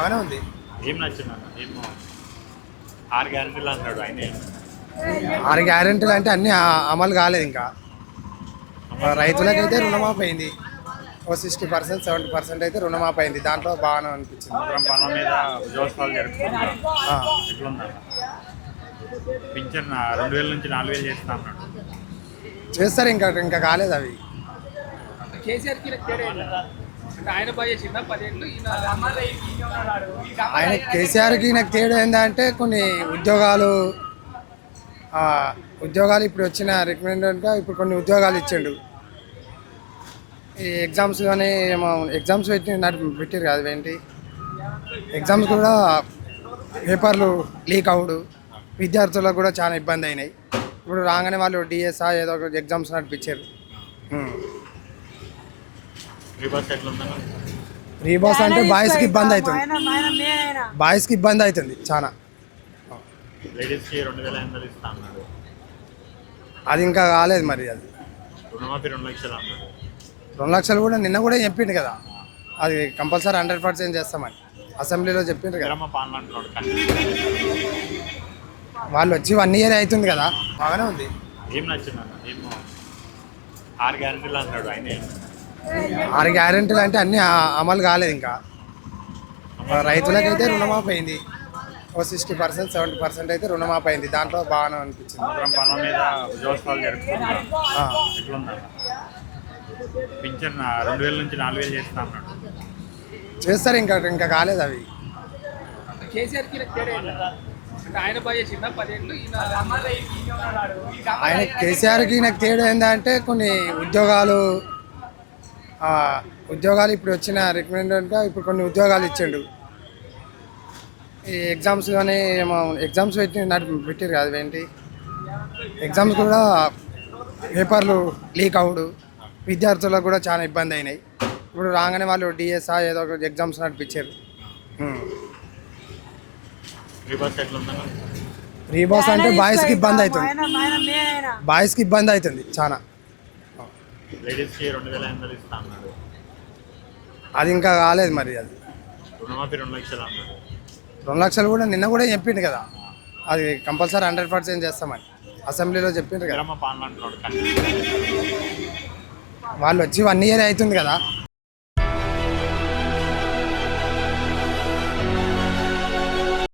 బాగానే ఉంది. ఏం నచ్చింది అన్న? ఏం బాగుంది? ఆరు గ్యారెంటీలు అన్నాడు ఆయన. ఏం? ఆరు గ్యారెంటీలు అంటే అన్నీ అమలు కాలేదు ఇంకా. రైతులకైతే రుణమాఫీ అయింది. ఓ సిక్స్టీ పర్సెంట్ సెవెంటీ పర్సెంట్ అయితే రుణమాఫీ అయింది. దాంట్లో బాగానే అనిపించింది. పనుల మీద ఉద్యోగస్థాలు జరుపుకుంటున్నారు ఆ, ఎట్లుందన్న? పింఛన్ ఆ రెండు వేల నుంచి నాలుగు వేలు చేస్తా అన్నాడు. చేస్తారు ఇంకా ఇంకా కాలేదు అవి. కేసీఆర్కి ఆయన కేసీఆర్కి నాకు తేడా ఏంటంటే కొన్ని ఉద్యోగాలు ఉద్యోగాలు ఇప్పుడు వచ్చిన రికమెండెంట్గా ఇప్పుడు కొన్ని ఉద్యోగాలు ఇచ్చిండు. ఈ ఎగ్జామ్స్ కానీ ఏమో ఎగ్జామ్స్ పెట్టి నడిపి పెట్టారు కదా ఏంటి ఎగ్జామ్స్ కూడా పేపర్లు లీక్ అవుడు. విద్యార్థులకు కూడా చాలా ఇబ్బంది అయినాయి. ఇప్పుడు రాగానే వాళ్ళు డిఎస్ఆ ఏదో ఒక ఎగ్జామ్స్ నడిపించారు. ఫ్రీ బస్ ఎట్లుందన్న రీబాస్ అంటే బాయ్స్కి ఇబ్బంది అవుతుంది. బాయ్స్కి ఇబ్బంది అవుతుంది చాలా అది ఇంకా కాలేదు మరి అది. రెండు లక్షలు కూడా నిన్న కూడా చెప్పిండు కదా. అది కంపల్సరీ హండ్రెడ్ పర్సెంట్ చేస్తామని అసెంబ్లీలో చెప్పిండ్రు కదా. వాళ్ళు వచ్చి వన్ ఇయర్ అవుతుంది కదా. బాగానే ఉంది. ఏం నచ్చింది ఆరు గ్యారెంటీలు అన్నాడు ఆయన? ఆరు గ్యారెంటీలు అంటే అన్నీ అమలు కాలేదు ఇంకా. రైతులకైతే రుణమాఫీ అయింది. ఓ సిక్స్టీ పర్సెంట్ సెవెంటీ పర్సెంట్ అయితే రుణమాఫీ అయింది. దాంట్లో బాగానే అనిపించింది. పింఛన్ రెండు వేల నుంచి నాలుగు వేలు చేస్తా అన్నాడు. చేస్తారు ఇంకా ఇంకా కాలేదు అవి. ఆయన కేసీఆర్కి నాకు తేడా ఏంటంటే కొన్ని ఉద్యోగాలు ఉద్యోగాలు ఇప్పుడు వచ్చిన రికమెండెంట్గా ఇప్పుడు కొన్ని ఉద్యోగాలు ఇచ్చిండు. ఈ ఎగ్జామ్స్ కానీ ఏమో ఎగ్జామ్స్ పెట్టి నడిపి పెట్టారు కదా ఏంటి ఎగ్జామ్స్ కూడా పేపర్లు లీక్ అవుడు. విద్యార్థులకు కూడా చాలా ఇబ్బంది అయినాయి. ఇప్పుడు రాగానే వాళ్ళు డిఎస్ఆ ఏదో ఒక ఎగ్జామ్స్ నడిపించారు. రీబాస్ అంటే బాయ్స్కి ఇబ్బంది అవుతుంది. బాయ్స్కి ఇబ్బంది అవుతుంది చాలా. లేడీస్కి రెండు వేల ఎనిమిది ఇస్తా అన్నాడు అది ఇంకా కాలేదు మరి అది. రుణమాఫీ రెండు లక్షలు అన్నాడు రెండు లక్షలు కూడా నిన్న కూడా చెప్పిండు కదా. అది కంపల్సరీ హండ్రెడ్ పర్సెంట్ చేస్తామని అసెంబ్లీలో చెప్పిండ్రు కదా. వాళ్ళు వచ్చి వన్ ఇయర్ అవుతుంది కదా.